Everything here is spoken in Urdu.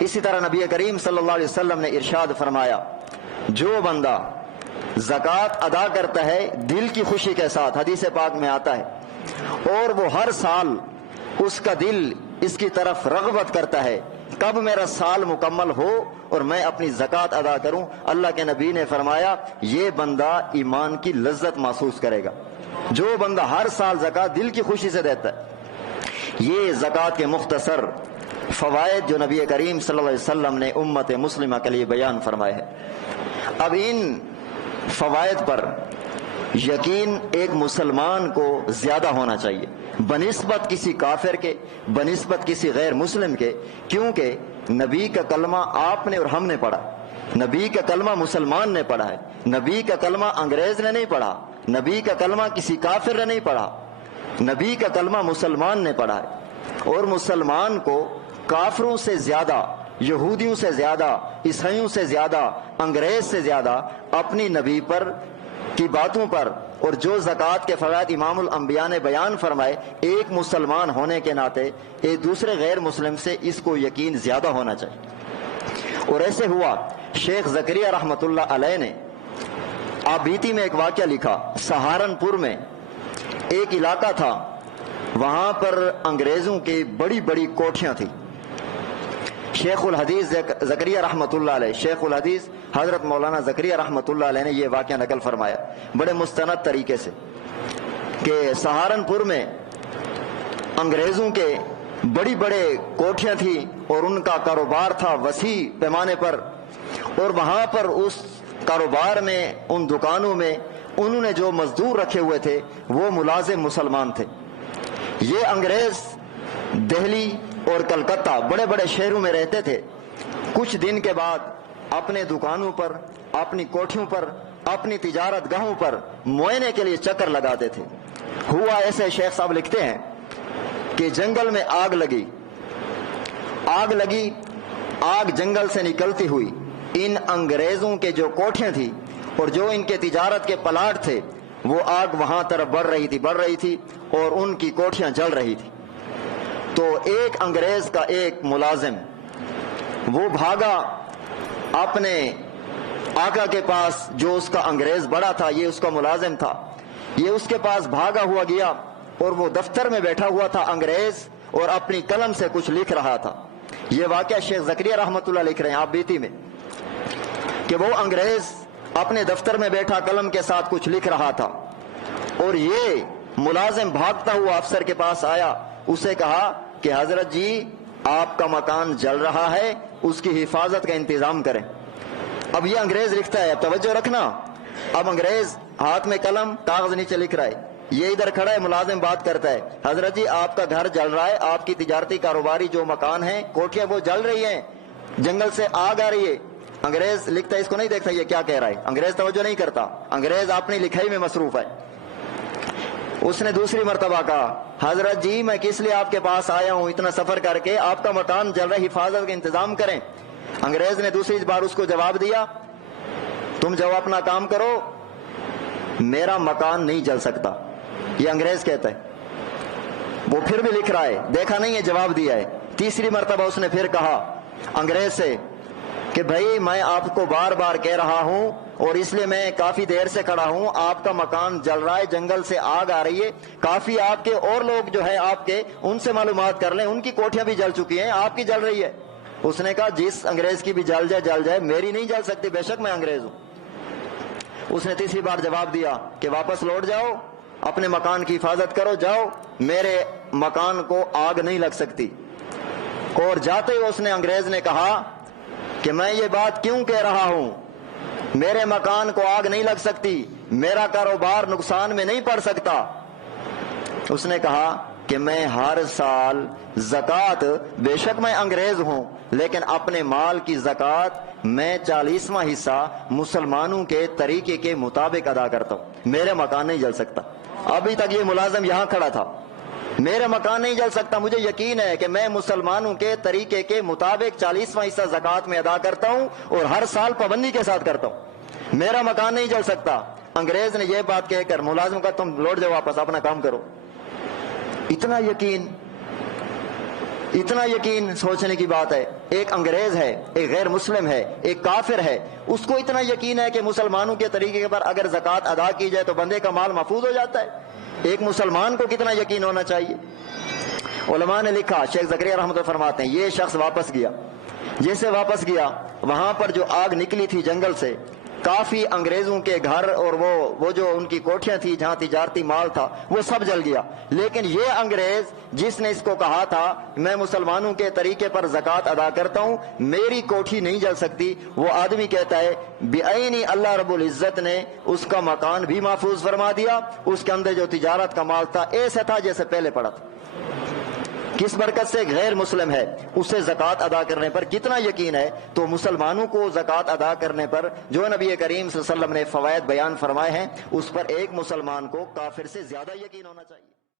اسی طرح نبی کریم صلی اللہ علیہ وسلم نے ارشاد فرمایا، جو بندہ زکوٰۃ ادا کرتا ہے دل کی خوشی کے ساتھ، حدیث پاک میں آتا ہے، اور وہ ہر سال اس کا دل اس کی طرف رغبت کرتا ہے کب میرا سال مکمل ہو اور میں اپنی زکوٰۃ ادا کروں، اللہ کے نبی نے فرمایا یہ بندہ ایمان کی لذت محسوس کرے گا۔ جو بندہ ہر سال زکوٰۃ دل کی خوشی سے دیتا ہے۔ یہ زکوٰۃ کے مختصر فوائد جو نبی کریم صلی اللہ علیہ وسلم نے امت مسلمہ کے لیے بیان فرمائے ہیں۔ اب ان فوائد پر یقین ایک مسلمان کو زیادہ ہونا چاہیے بنسبت کسی کافر کے، بنسبت کسی غیر مسلم کے، کیونکہ نبی کا کلمہ آپ نے اور ہم نے پڑھا، نبی کا کلمہ مسلمان نے پڑھا ہے، نبی کا کلمہ انگریز نے نہیں پڑھا، نبی کا کلمہ کسی کافر نے نہیں پڑھا، نبی کا کلمہ مسلمان نے پڑھا ہے۔ اور مسلمان کو کافروں سے زیادہ، یہودیوں سے زیادہ، عیسائیوں سے زیادہ، انگریز سے زیادہ اپنی نبی پر کی باتوں پر اور جو زکوٰۃ کے فوائد امام الانبیاء نے بیان فرمائے، ایک مسلمان ہونے کے ناطے ایک دوسرے غیر مسلم سے اس کو یقین زیادہ ہونا چاہیے۔ اور ایسے ہوا، شیخ زکریا رحمۃ اللہ علیہ نے آبیتی میں ایک واقعہ لکھا۔ سہارنپور میں ایک علاقہ تھا، وہاں پر انگریزوں کی بڑی بڑی کوٹھیاں تھیں۔ شیخ الحدیث زکریا رحمۃ اللہ علیہ، شیخ الحدیث حضرت مولانا زکریا رحمۃ اللہ علیہ نے یہ واقعہ نقل فرمایا بڑے مستند طریقے سے کہ سہارنپور میں انگریزوں کے بڑی بڑے کوٹھیاں تھیں اور ان کا کاروبار تھا وسیع پیمانے پر، اور وہاں پر اس کاروبار میں، ان دکانوں میں انہوں نے جو مزدور رکھے ہوئے تھے وہ ملازم مسلمان تھے۔ یہ انگریز دہلی اور کلکتہ بڑے بڑے شہروں میں رہتے تھے۔ کچھ دن کے بعد اپنے دکانوں پر، اپنی کوٹھیوں پر، اپنی تجارت گاہوں پر معائنے کے لیے چکر لگاتے تھے۔ ہوا ایسے، شیخ صاحب لکھتے ہیں کہ جنگل میں آگ لگی، آگ جنگل سے نکلتی ہوئی ان انگریزوں کے جو کوٹھیاں تھیں اور جو ان کے تجارت کے پلاٹ تھے، وہ آگ وہاں طرف بڑھ رہی تھی اور ان کی کوٹھیاں جل رہی تھی۔ تو ایک انگریز کا ایک ملازم وہ بھاگا اپنے آقا کے پاس، جو اس کا انگریز بڑا تھا، یہ اس کا ملازم تھا، یہ اس کے پاس بھاگا ہوا گیا اور وہ دفتر میں بیٹھا ہوا تھا انگریز، اور اپنی قلم سے کچھ لکھ رہا تھا۔ یہ واقعہ شیخ زکریا رحمۃ اللہ لکھ رہے ہیں آپ بیتی میں کہ وہ انگریز اپنے دفتر میں بیٹھا قلم کے ساتھ کچھ لکھ رہا تھا، اور یہ ملازم بھاگتا ہوا افسر کے پاس آیا، اسے کہا کہ حضرت جی آپ کا مکان جل رہا ہے، اس کی حفاظت کا انتظام کریں۔ اب یہ انگریز لکھتا ہے، اب توجہ رکھنا، اب انگریز ہاتھ میں قلم، کاغذ نیچے لکھ رہا ہے، یہ ادھر کھڑا ہے، ملازم بات کرتا ہے، حضرت جی آپ کا گھر جل رہا ہے، آپ کی تجارتی کاروباری جو مکان ہے، کوٹھیاں وہ جل رہی ہیں، جنگل سے آگ آ رہی ہے۔ انگریز لکھتا ہے، اس کو نہیں دیکھتا یہ کیا کہہ رہا ہے، انگریز توجہ نہیں کرتا، انگریز اپنی لکھائی میں مصروف ہے۔ اس نے دوسری مرتبہ کہا، حضرت جی میں کس لیے آپ کے پاس آیا ہوں اتنا سفر کر کے، آپ کا مکان جل رہا ہے، حفاظت کا انتظام کریں۔ انگریز نے دوسری بار اس کو جواب دیا، تم جو اپنا کام کرو، میرا مکان نہیں جل سکتا، یہ انگریز کہتا ہے۔ وہ پھر بھی لکھ رہا ہے، دیکھا نہیں ہے، جواب دیا ہے۔ تیسری مرتبہ اس نے پھر کہا انگریز سے کہ بھائی میں آپ کو بار بار کہہ رہا ہوں اور اس لیے میں کافی دیر سے کھڑا ہوں، آپ کا مکان جل رہا ہے، جنگل سے آگ آ رہی ہے، کافی آپ کے اور لوگ جو ہے آپ کے، ان سے معلومات کر لیں، ان کی کوٹھیاں بھی جل چکی ہیں، آپ کی جل رہی ہے۔ اس نے کہا جس انگریز کی بھی جل جائے، میری نہیں جل سکتی، بے شک میں انگریز ہوں۔ اس نے تیسری بار جواب دیا کہ واپس لوٹ جاؤ، اپنے مکان کی حفاظت کرو، جاؤ، میرے مکان کو آگ نہیں لگ سکتی۔ اور جاتے ہی اس نے، انگریز نے کہا کہ میں یہ بات کیوں کہہ رہا ہوں، میرے مکان کو آگ نہیں لگ سکتی، میرا کاروبار نقصان میں نہیں پڑ سکتا۔ اس نے کہا کہ میں ہر سال زکوٰۃ، بے شک میں انگریز ہوں لیکن اپنے مال کی زکوٰۃ میں 40واں حصہ مسلمانوں کے طریقے کے مطابق ادا کرتا ہوں، میرے مکان نہیں جل سکتا۔ ابھی تک یہ ملازم یہاں کھڑا تھا، میرے مکان نہیں جل سکتا، مجھے یقین ہے کہ میں مسلمانوں کے طریقے کے مطابق 40واں حصہ زکوٰۃ میں ادا کرتا ہوں اور ہر سال پابندی کے ساتھ کرتا ہوں، میرا مکان نہیں جل سکتا۔ انگریز نے یہ بات کہہ کر ملازم کا تم لوٹ جاؤ واپس، اپنا کام کرو۔ اتنا یقین اتنا یقین سوچنے کی بات ہے. ایک انگریز ہے, ایک غیر مسلم ہے, ایک کافر ہے, اس کو اتنا یقین ہے کہ مسلمانوں کے طریقے پر اگر زکوٰۃ ادا کی جائے تو بندے کا مال محفوظ ہو جاتا ہے. ایک مسلمان کو کتنا یقین ہونا چاہیے. علماء نے لکھا, شیخ زکریا رحمۃ اللہ فرماتے ہیں, یہ شخص واپس گیا, جیسے واپس گیا وہاں پر جو آگ نکلی تھی جنگل سے, کافی انگریزوں کے گھر اور وہ جو ان کی کوٹھیاں تھی جہاں تجارتی مال تھا وہ سب جل گیا. لیکن یہ انگریز جس نے اس کو کہا تھا میں مسلمانوں کے طریقے پر زکوٰۃ ادا کرتا ہوں, میری کوٹھی نہیں جل سکتی, وہ آدمی کہتا ہے بعینی اللہ رب العزت نے اس کا مکان بھی محفوظ فرما دیا, اس کے اندر جو تجارت کا مال تھا ایسا تھا جیسے پہلے پڑا تھا. کس برکت سے؟ غیر مسلم ہے, اسے زکوٰۃ ادا کرنے پر کتنا یقین ہے. تو مسلمانوں کو زکوٰۃ ادا کرنے پر جو نبی کریم صلی اللہ علیہ وسلم نے فوائد بیان فرمائے ہیں, اس پر ایک مسلمان کو کافر سے زیادہ یقین ہونا چاہیے.